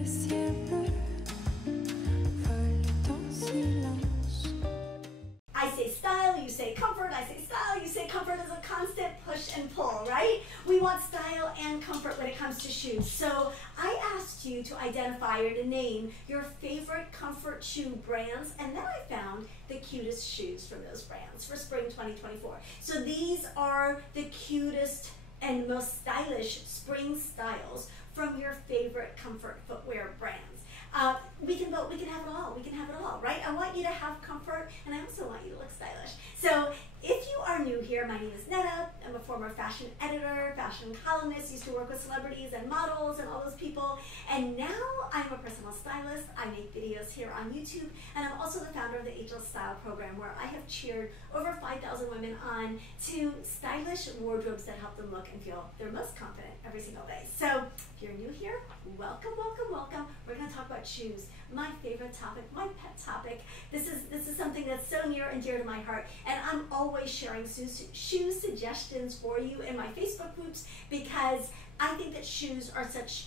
I say style, you say comfort. I say style, you say comfort is a constant push and pull, right? We want style and comfort when it comes to shoes. So I asked you to identify or to name your favorite comfort shoe brands, and then I found the cutest shoes from those brands for spring 2024. So these are the cutest and most stylish spring styles from your favorite comfort footwear brands. We can vote, we can have it all, right? I want you to have comfort, and I also want you to look stylish. So if you are new here, my name is Neda. I'm a former fashion editor, fashion columnist, used to work with celebrities and models and all those people, and now I'm a personal stylist. I make videos here on YouTube, and I'm also the founder of the Ageless Style program, where I have cheered over 5,000 women on to stylish wardrobes that help them look and feel their most confident every single day. So if you're new here, welcome, welcome, welcome. We're going to talk about shoes, my favorite topic, my pet topic. This is something that's so near and dear to my heart, and I'm always sharing shoe suggestions for you in my Facebook groups, because I think that shoes are such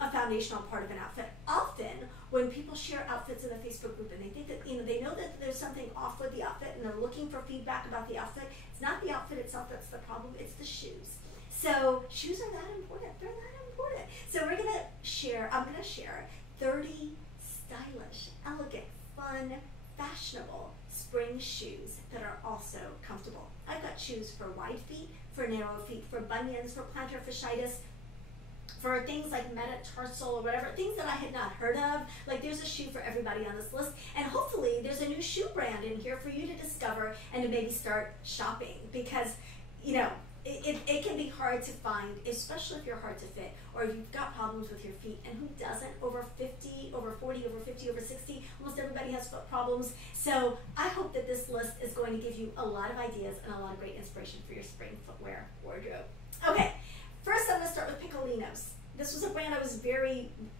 a foundational part of an outfit. Often when people share outfits in the Facebook group and they think that, they know that there's something off with the outfit and they're looking for feedback about the outfit, it's not the outfit itself that's the problem, it's the shoes. So shoes are that important, they're that important. So I'm gonna share 30 stylish, elegant, fun, fashionable spring shoes that are also comfortable. I've got shoes for wide feet, for narrow feet, for bunions, for plantar fasciitis, for things like metatarsal or whatever, things that I had not heard of. Like, there's a shoe for everybody on this list, and hopefully there's a new shoe brand in here for you to discover and to maybe start shopping, because it can be hard to find, especially if you're hard to fit or if you've got problems with your feet. And who doesn't? Over 50, over 40, over 50, over 60, almost everybody has foot problems. So I hope that this list is going to give you a lot of ideas and a lot of great inspiration for your spring footwear wardrobe. Okay, first I'm going to start with Cleanouts. This was a brand I was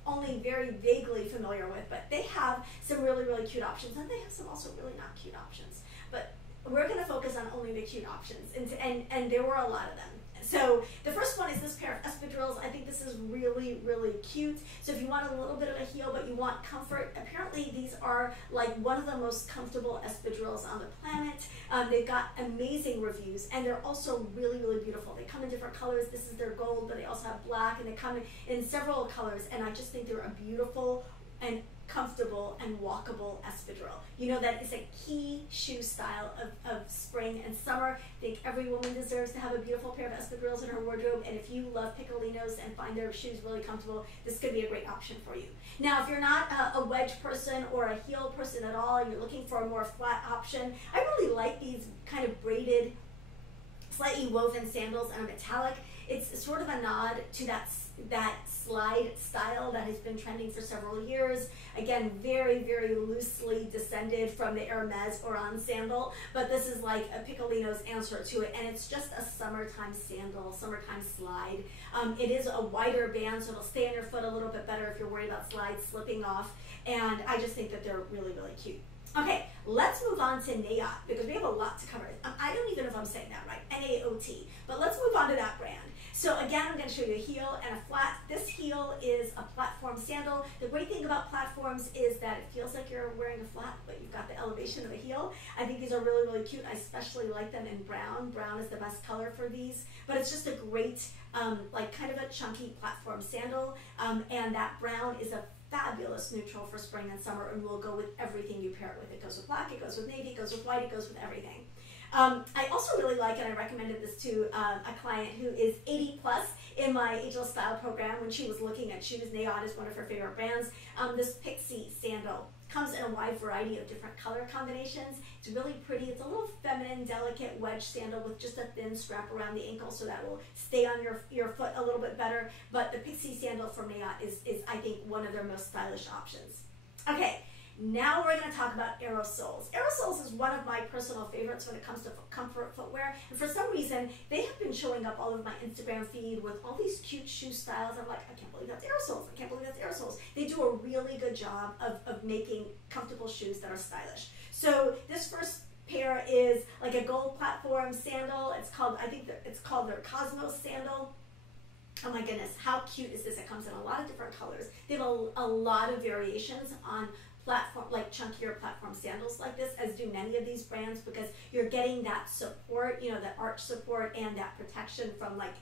only very vaguely familiar with, but they have some really, really cute options, and they have some also really not cute options. But we're going to focus on only the cute options, and there were a lot of them. So the first one is this pair of espadrilles. I think this is really, really cute. So if you want a little bit of a heel but you want comfort, apparently these are like one of the most comfortable espadrilles on the planet. They've got amazing reviews, and they're also really, really beautiful. They come in different colors. This is their gold, but they also have black, and they come in several colors, and I just think they're a beautiful and comfortable and walkable espadrille. You know, that is a key shoe style of spring and summer. I think every woman deserves to have a beautiful pair of espadrilles in her wardrobe, and if you love Piccolinos and find their shoes really comfortable, this could be a great option for you. Now, if you're not a wedge person or a heel person at all, and you're looking for a more flat option, I really like these kind of braided, slightly woven sandals in a metallic. It's sort of a nod to that slide style that has been trending for several years. Again, very, very loosely descended from the Hermes Oran sandal, but this is like a Piccolino's answer to it, and it's just a summertime sandal, summertime slide. It is a wider band, so it'll stay on your foot a little bit better if you're worried about slides slipping off, and I just think that they're really, really cute. Okay, let's move on to Naot, because we have a lot to cover. I don't even know if I'm saying that right, N-A-O-T, but let's move on to that brand. So again, I'm going to show you a heel and a flat. This heel is a platform sandal. The great thing about platforms is that it feels like you're wearing a flat, but you've got the elevation of a heel. I think these are really, really cute. I especially like them in brown. Brown is the best color for these, but it's just a great, like kind of a chunky platform sandal, and that brown is a fabulous neutral for spring and summer, and will go with everything you pair it with. It goes with black, it goes with navy, it goes with white, it goes with everything. I also really like, and I recommended this to a client who is 80 plus in my Ageless Style program when she was looking at shoes. Naot is one of her favorite brands. This Pixie sandal comes in a wide variety of different color combinations. It's really pretty. It's a little feminine, delicate wedge sandal with just a thin strap around the ankle, so that will stay on your foot a little bit better. But the Pixie sandal from Naot is I think, one of their most stylish options. Okay. Now we're going to talk about aerosoles. Aerosoles is one of my personal favorites when it comes to comfort footwear, and for some reason they have been showing up all over my Instagram feed with all these cute shoe styles. I'm like, I can't believe that's aerosoles. I can't believe that's aerosoles. They do a really good job of making comfortable shoes that are stylish. So this first pair is like a gold platform sandal. It's called, I think it's called their Cosmos sandal. Oh my goodness, how cute is this? It comes in a lot of different colors. They have a lot of variations on platform, like chunkier platform sandals like this, as do many of these brands, because you're getting that support, you know, that arch support and that protection from, like,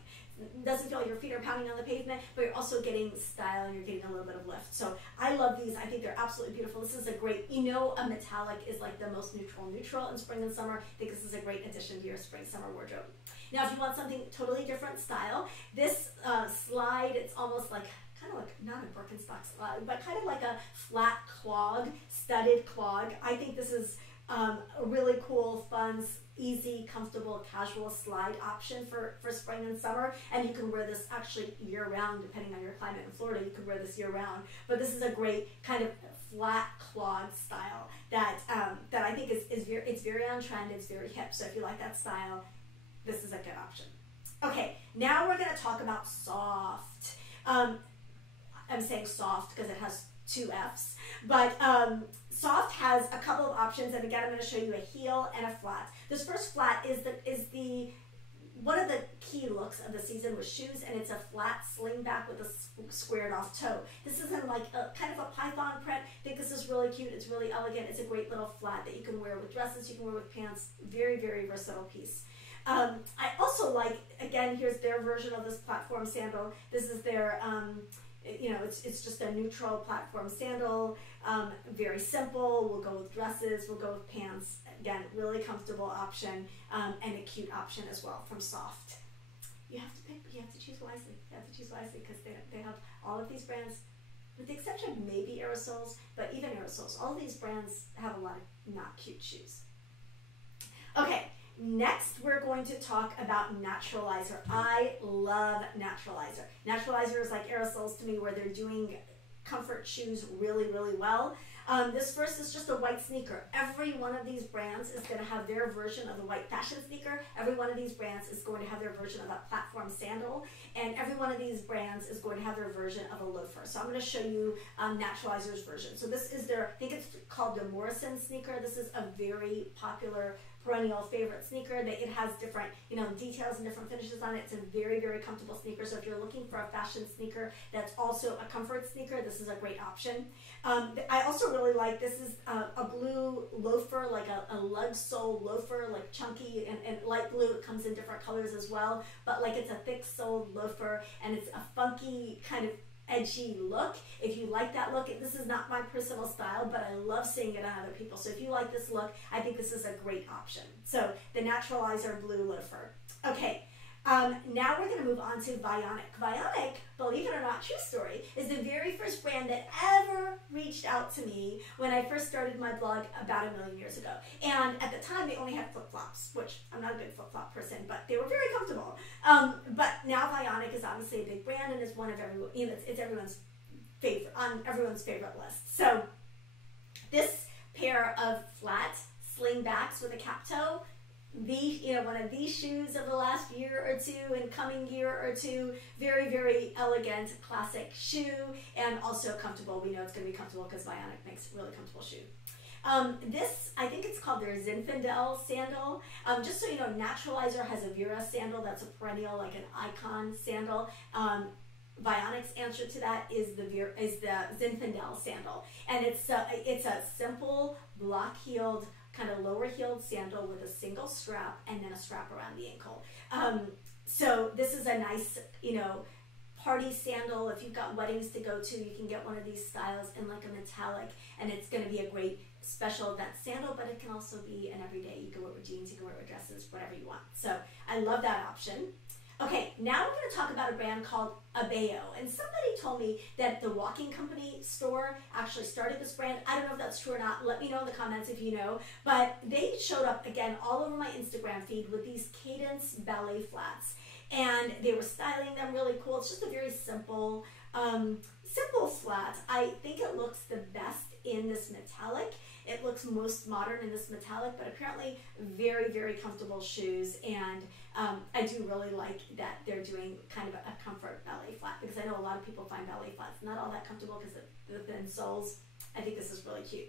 doesn't feel like your feet are pounding on the pavement, but you're also getting style and you're getting a little bit of lift. So I love these. I think they're absolutely beautiful. This is a great, you know, a metallic is like the most neutral in spring and summer. I think this is a great addition to your spring-summer wardrobe. Now, if you want something totally different style, this slide, it's almost like, kind of like, not a Birkenstock slide, but kind of like a flat clog, studded clog. I think this is a really cool, fun, easy, comfortable, casual slide option for spring and summer. And you can wear this actually year-round, depending on your climate in Florida. You could wear this year-round. But this is a great kind of flat clog style that that I think it's very on trend. It's very hip. So if you like that style, this is a good option. Okay, now we're going to talk about soft. I'm saying soft because it has 2 F's, but soft has a couple of options, and again, I'm going to show you a heel and a flat. This first flat is the one of the key looks of the season with shoes, and it's a flat slingback with a squared off toe. This is in like a kind of a python print. I think this is really cute. It's really elegant. It's a great little flat that you can wear with dresses, you can wear with pants. Very, very versatile piece. I also like, again, here's their version of this platform sandal. This is their, you know, it's just a neutral platform sandal, very simple. We'll go with dresses, we'll go with pants. Again, really comfortable option, and a cute option as well from Soft. You have to pick, but you have to choose wisely. You have to choose wisely because they have all of these brands, with the exception of maybe Aerosols, but even Aerosols, all of these brands have a lot of not cute shoes. Okay. Next, we're going to talk about Naturalizer. I love Naturalizer. Naturalizer is like Aerosols to me, where they're doing comfort shoes really, really well. This first is just a white sneaker. Every one of these brands is going to have their version of the white fashion sneaker. Every one of these brands is going to have their version of a platform sandal. And every one of these brands is going to have their version of a loafer. So I'm going to show you Naturalizer's version. So this is their, I think it's called the Morrison sneaker. This is a very popular perennial favorite sneaker. It has different, you know, details and different finishes on it. It's a very, very comfortable sneaker. So if you're looking for a fashion sneaker that's also a comfort sneaker, this is a great option. I also really like, this is a blue loafer, like a lug sole loafer, like chunky and light blue. It comes in different colors as well, but like it's a thick soled loafer, and it's a funky kind of edgy look. If you like that look, this is not my personal style, but I love seeing it on other people. So if you like this look, I think this is a great option. So the Naturalizer blue loafer. Okay, now we're going to move on to Vionic. Vionic, believe it or not, true story, is the very first brand that ever reached out to me when I first started my blog about 1 million years ago. And at the time, they only had flip-flops, which I'm not a big flip-flop person, but they were very comfortable. But now Vionic is obviously a big brand and is one of everyone, you know, it's everyone's favorite, on everyone's favorite list. So this pair of flat slingbacks with a cap toe, one of these shoes of the last year or two and coming year or two, very, very elegant, classic shoe, and also comfortable. We know it's going to be comfortable because Vionic makes a really comfortable shoe. This, I think it's called their Zinfandel sandal. Just so you know, Naturalizer has a Vera sandal that's a perennial, like an icon sandal. Vionic's answer to that is the Zinfandel sandal, and it's a simple block-heeled, kind of lower-heeled sandal with a single strap and then a strap around the ankle. So this is a nice, you know, party sandal. If you've got weddings to go to, you can get one of these styles in like a metallic, and it's going to be a great special event sandal, but it can also be an everyday. You can wear it with jeans, you can wear it with dresses, whatever you want. So I love that option. Okay, now we're going to talk about a brand called Abeo. And somebody told me that the Walking Company store actually started this brand. I don't know if that's true or not. Let me know in the comments if you know. But they showed up, again, all over my Instagram feed with these Cadence ballet flats. And they were styling them really cool. It's just a very simple, simple flat. I think it looks the best in this metallic. It looks most modern in this metallic, but apparently very, very comfortable shoes. And I do really like that they're doing kind of a comfort ballet flat, because I know a lot of people find ballet flats not all that comfortable because of the thin soles. I think this is really cute.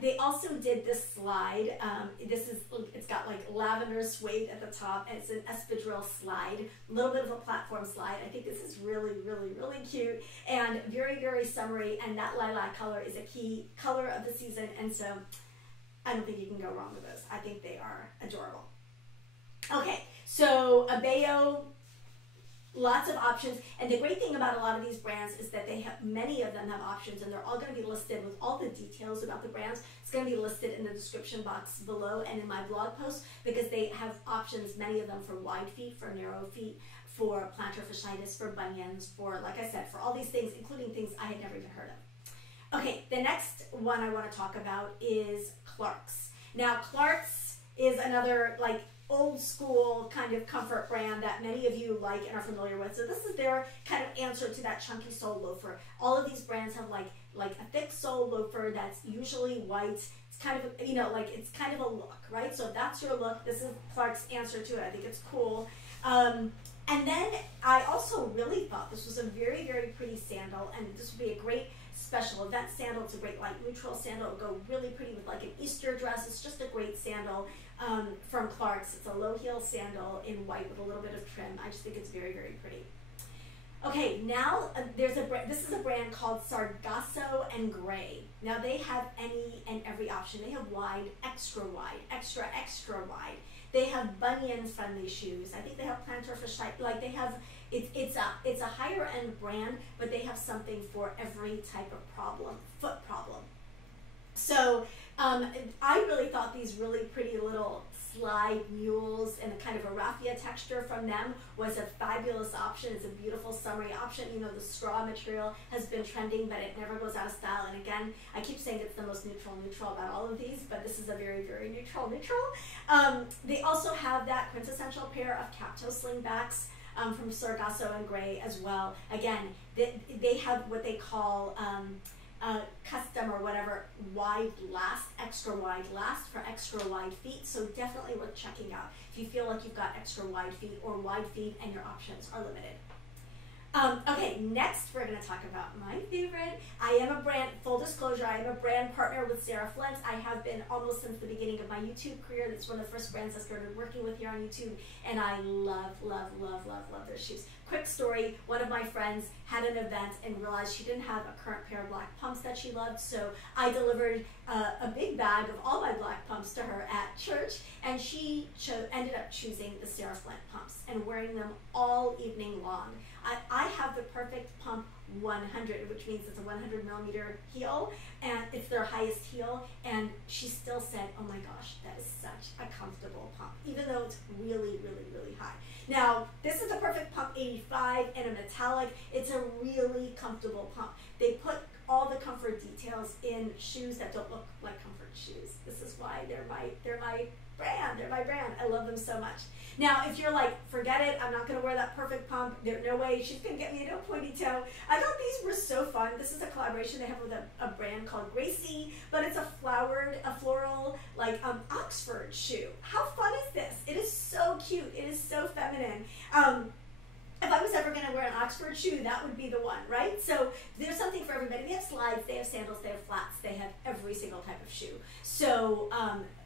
They also did this slide. It's got like lavender suede at the top, and it's an espadrille slide, a little bit of a platform slide. I think this is really, really, really cute and very, very summery, and that lilac color is a key color of the season, and so I don't think you can go wrong with those. I think they are adorable. Okay, so Abeo, lots of options, and the great thing about a lot of these brands is that many of them have options, and they're all going to be listed with all the details about the brands. It's going to be listed in the description box below and in my blog post, because they have options, many of them for wide feet, for narrow feet, for plantar fasciitis, for bunions, for, like I said, for all these things, including things I had never even heard of. Okay, the next one I want to talk about is Clarks. Now, Clarks is another like old school kind of comfort brand that many of you like and are familiar with. So this is their kind of answer to that chunky sole loafer. All of these brands have like a thick sole loafer that's usually white. It's kind of, you know, like it's kind of a look, right? So if that's your look, this is Clark's answer to it. I think it's cool. And then I also really thought this was a very, very pretty sandal, and this would be a great special event sandal. It's a great light neutral sandal. It would go really pretty with like an Easter dress. It's just a great sandal from Clark's. It's a low heel sandal in white with a little bit of trim. I just think it's very, very pretty. Okay, now this is a brand called Sargasso and Gray. Now they have any and every option. They have wide, extra, extra wide. They have bunion-friendly shoes. I think they have plantar fasciitis. Like they have, it's a higher end brand, but they have something for every type of problem, foot problem. So I really thought these really pretty little slide mules and a kind of a raffia texture from them was a fabulous option. It's a beautiful summery option. You know, the straw material has been trending, but it never goes out of style. And again, I keep saying it's the most neutral about all of these, but this is a very, very neutral. They also have that quintessential pair of cap-toe slingbacks from Sargasso and Gray as well. Again, they have what they call custom or whatever wide last, extra wide last for extra wide feet. So definitely worth checking out if you feel like you've got extra wide feet or wide feet and your options are limited. Okay, next we're going to talk about my favorite. I am a brand, full disclosure, I am a brand partner with Sarah Flint. I have been almost since the beginning of my YouTube career. It's one of the first brands I started working with here on YouTube, and I love their shoes. Quick story, one of my friends had an event and realized she didn't have a current pair of black pumps that she loved, so I delivered a big bag of all my black pumps to her at church, and she ended up choosing the Sarah Flint pumps and wearing them all evening long. I have the perfect pump 100, which means it's a 100 millimeter heel, and it's their highest heel, and she still said, oh my gosh, that is such a comfortable pump, even though it's really high. Now, this is a perfect pump 85 and a metallic. It's a really comfortable pump. They put all the comfort details in shoes that don't look like comfort shoes. This is why they're my brand. They're my brand. I love them so much. Now, if you're like, forget it, I'm not going to wear that perfect pump. There's no way she's going to get me into a pointy toe. I thought these were so fun. This is a collaboration they have with a brand called Gracie, but it's a floral, like Oxford shoe. How fun is this? It is so cute. It is so feminine. If I was ever going to wear an Oxford shoe, that would be the one, right? So there's something for everybody. They have slides, they have sandals, they have flats, they have every single type of shoe. So,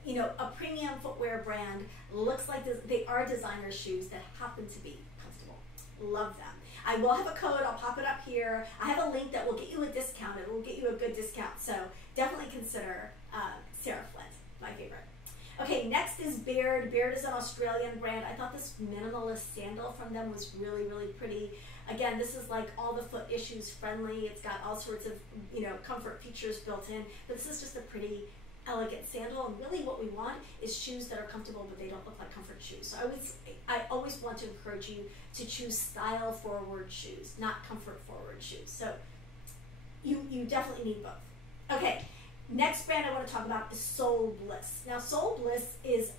you know, a premium footwear brand looks like this. They are designer shoes that happen to be comfortable. Love them. I will have a code. I'll pop it up here. I have a link that will get you a discount. It will get you a good discount. So definitely consider Sarah Flint, my favorite. Okay, next is Baird. Baird is an Australian brand. I thought this minimalist sandal from them was really pretty. Again, this is like all the foot issues friendly. It's got all sorts of, you know, comfort features built in. But this is just a pretty elegant sandal, and really what we want is shoes that are comfortable but they don't look like comfort shoes. So I always want to encourage you to choose style forward shoes, not comfort forward shoes. So you definitely need both. Okay, next brand I want to talk about is Soul Bliss. Now Soul Bliss is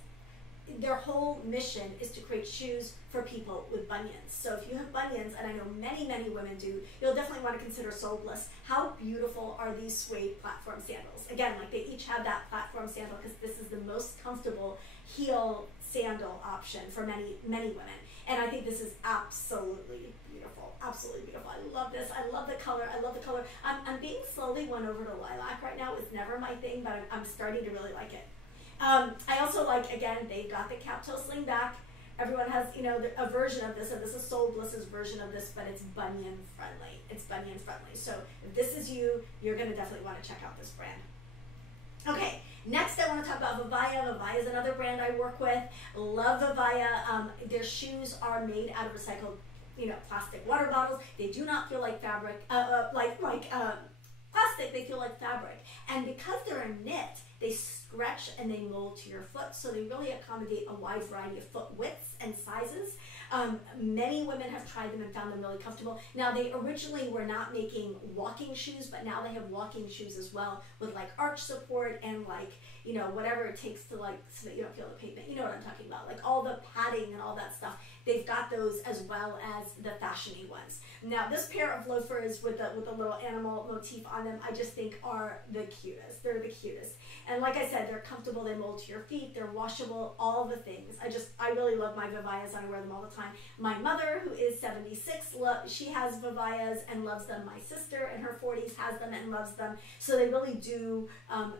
their whole mission is to create shoes for people with bunions. So if you have bunions, and I know many, many women do, you'll definitely want to consider soleless. How beautiful are these suede platform sandals? Again, like they each have that platform sandal because this is the most comfortable heel sandal option for many, many women. And I think this is absolutely beautiful, absolutely beautiful. I love this. I love the color. I love the color. I'm being slowly won over to lilac right now. It's never my thing, but I'm starting to really like it. I also like, again, they've got the cap toe sling back. Everyone has, you know, a version of this, and this is Soulbliss's version of this, but it's bunion friendly. It's bunion friendly. So if this is you, you're going to definitely want to check out this brand. Okay, next I want to talk about Vivaya. Vivaya is another brand I work with. Love Vivaya. Their shoes are made out of recycled, you know, plastic water bottles. They do not feel like fabric, plastic. They feel like fabric. And because they're a knit, they stretch and they mold to your foot. So they really accommodate a wide variety of foot widths and sizes. Many women have tried them and found them really comfortable. Now, they originally were not making walking shoes, but now they have walking shoes as well with like arch support and like, you know, whatever it takes to like, so that you don't feel the pavement. You know what I'm talking about, like all the padding and all that stuff. They've got those as well as the fashiony ones. Now, this pair of loafers with the little animal motif on them, I just think are the cutest. They're the cutest. And like I said, they're comfortable, they mold to your feet, they're washable, all the things. I really love my Vivayas, I wear them all the time. My mother, who is 76, she has Vivayas and loves them. My sister in her 40s has them and loves them. So they really do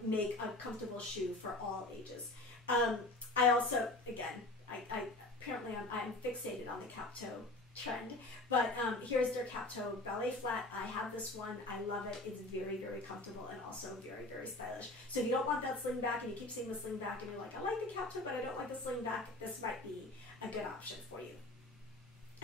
make a comfortable shoe for all ages. I also, again, apparently I'm fixated on the cap toe trend, but here's their cap toe ballet flat. I have this one. I love it. It's very, very comfortable and also very, very stylish. So if you don't want that sling back and you keep seeing the sling back and you're like, I like the cap toe, but I don't like the sling back, this might be a good option for you.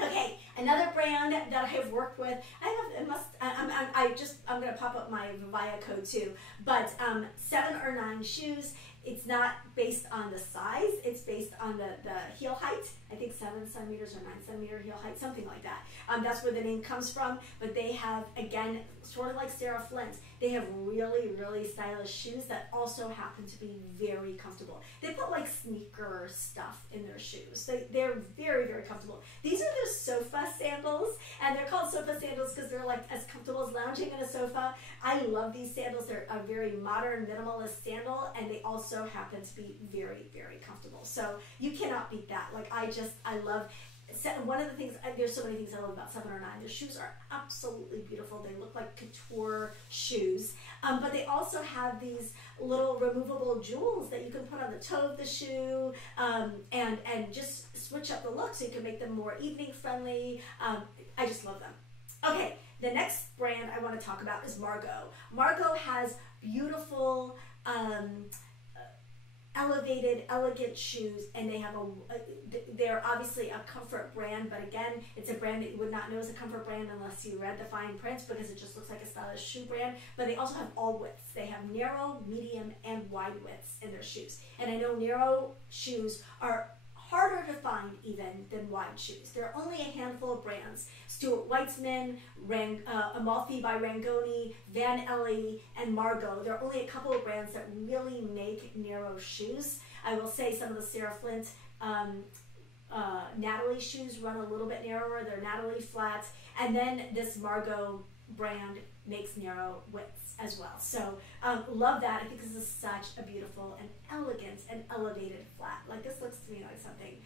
Okay, another brand that I have worked with, I'm going to pop up my Vivaya code too, but 7 or 9 shoes. It's not based on the size, it's based on the heel height. I think 7 centimeters or 9 centimeter heel height, something like that. That's where the name comes from, but they have, again, sort of like Sarah Flint, they have really, really stylish shoes that also happen to be very comfortable. They put like sneaker stuff in their shoes. They're very, very comfortable. These are the sofa sandals, and they're called sofa sandals because they're like as comfortable as lounging in a sofa. I love these sandals. They're a very modern, minimalist sandal, and they also happen to be very, very comfortable. So you cannot beat that. Like I love, one of the things, there's so many things I love about 7 or 9. Their shoes are absolutely beautiful. They look like couture shoes, but they also have these little removable jewels that you can put on the toe of the shoe, and just switch up the look so you can make them more evening friendly. I just love them. Okay, the next brand I want to talk about is Margot. Margot has beautiful, elevated, elegant shoes, and they have they're obviously a comfort brand, but again, it's a brand that you would not know is a comfort brand unless you read the fine print, because it just looks like a stylish shoe brand. But they also have all widths. They have narrow, medium, and wide widths in their shoes. And I know narrow shoes are harder to find even than wide shoes. There are only a handful of brands: Stuart Weitzman, Amalfi by Rangoni, Van Elle, and Margot. There are only a couple of brands that really make narrow shoes. I will say some of the Sarah Flint, Natalie shoes run a little bit narrower. They're Natalie flats. And then this Margot brand makes narrow widths as well. So love that. I think this is such a beautiful and elegant and elevated flat. Like, this looks to me like something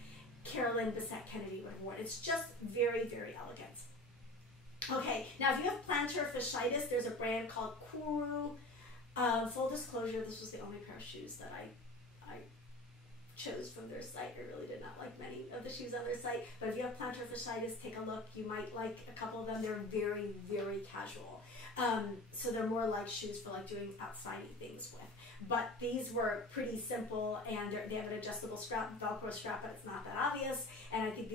Carolyn Bessette Kennedy would have worn. It's just very, very elegant. Okay, now if you have plantar fasciitis, there's a brand called Kuru. Full disclosure, this was the only pair of shoes that I chose from their site. I really did not like many of the shoes on their site, but if you have plantar fasciitis, take a look. You might like a couple of them. They're very, very casual. So they're more like shoes for like doing outsidey things with. But these were pretty simple, and they have an adjustable strap, Velcro strap, but it's not that obvious. And I think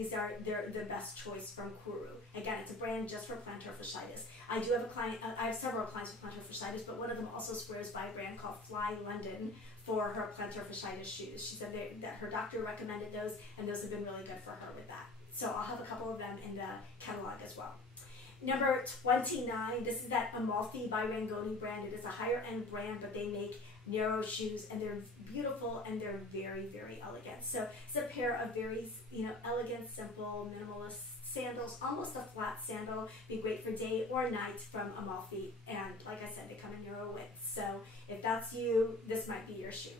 they're the best choice from Kuru. Again, it's a brand just for plantar fasciitis. I do have a client, I have several clients with plantar fasciitis, but one of them also swears by a brand called Fly London for her plantar fasciitis shoes. She said that her doctor recommended those, and those have been really good for her with that. So I'll have a couple of them in the catalog as well. Number 29, this is that Amalfi by Rangoni brand. It is a higher end brand, but they make narrow shoes, and they're beautiful and they're very, very elegant. So it's a pair of very, elegant, simple, minimalist sandals, almost a flat sandal. Be great for day or night from Amalfi. And like I said, they come in narrow widths. So if that's you, this might be your shoe.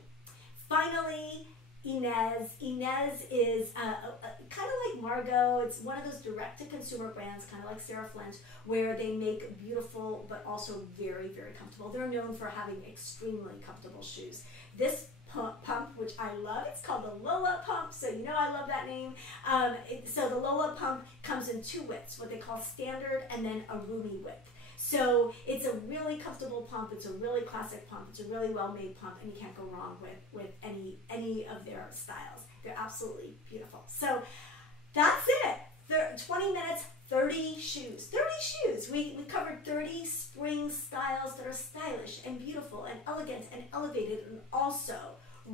Finally, Inez. Inez is kind of like Margot. It's one of those direct-to-consumer brands, kind of like Sarah Flint, where they make beautiful but also very, very comfortable. They're known for having extremely comfortable shoes. This pump, which I love, it's called the Lola pump, so you know I love that name. So the Lola pump comes in two widths, what they call standard and then a roomy width. So it's a really comfortable pump, it's a really classic pump, it's a really well-made pump, and you can't go wrong with any of their styles. They're absolutely beautiful. So that's it. 20 minutes, 30 shoes. 30 shoes. We covered 30 spring styles that are stylish and beautiful and elegant and elevated, and also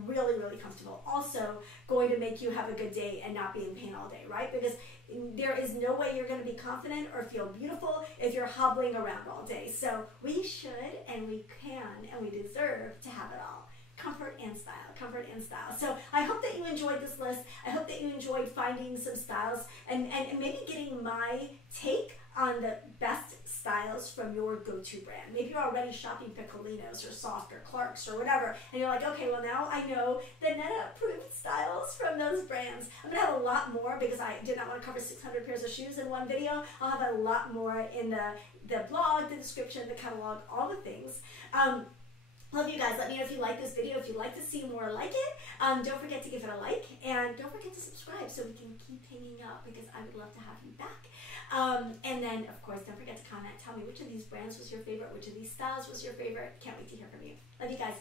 really, really comfortable. Also going to make you have a good day and not be in pain all day, right? Because there is no way you're going to be confident or feel beautiful if you're hobbling around all day. So we should, and we can, and we deserve to have it all. Comfort and style, comfort and style. So I hope that you enjoyed this list. I hope that you enjoyed finding some styles and maybe getting my take on the best styles from your go-to brand. Maybe you're already shopping for Cleanouts or Soft or Clark's or whatever, and you're like, okay, well now I know the NADA-approved styles from those brands. I'm gonna have a lot more because I did not want to cover 600 pairs of shoes in one video. I'll have a lot more in the blog, the description, the catalog, all the things. Love you guys. Let me know if you like this video, if you'd like to see more like it. Don't forget to give it a like, and don't forget to subscribe so we can keep hanging out, because I would love to have you back. And then, of course, don't forget to comment. Tell me which of these brands was your favorite, which of these styles was your favorite. Can't wait to hear from you. Love you guys.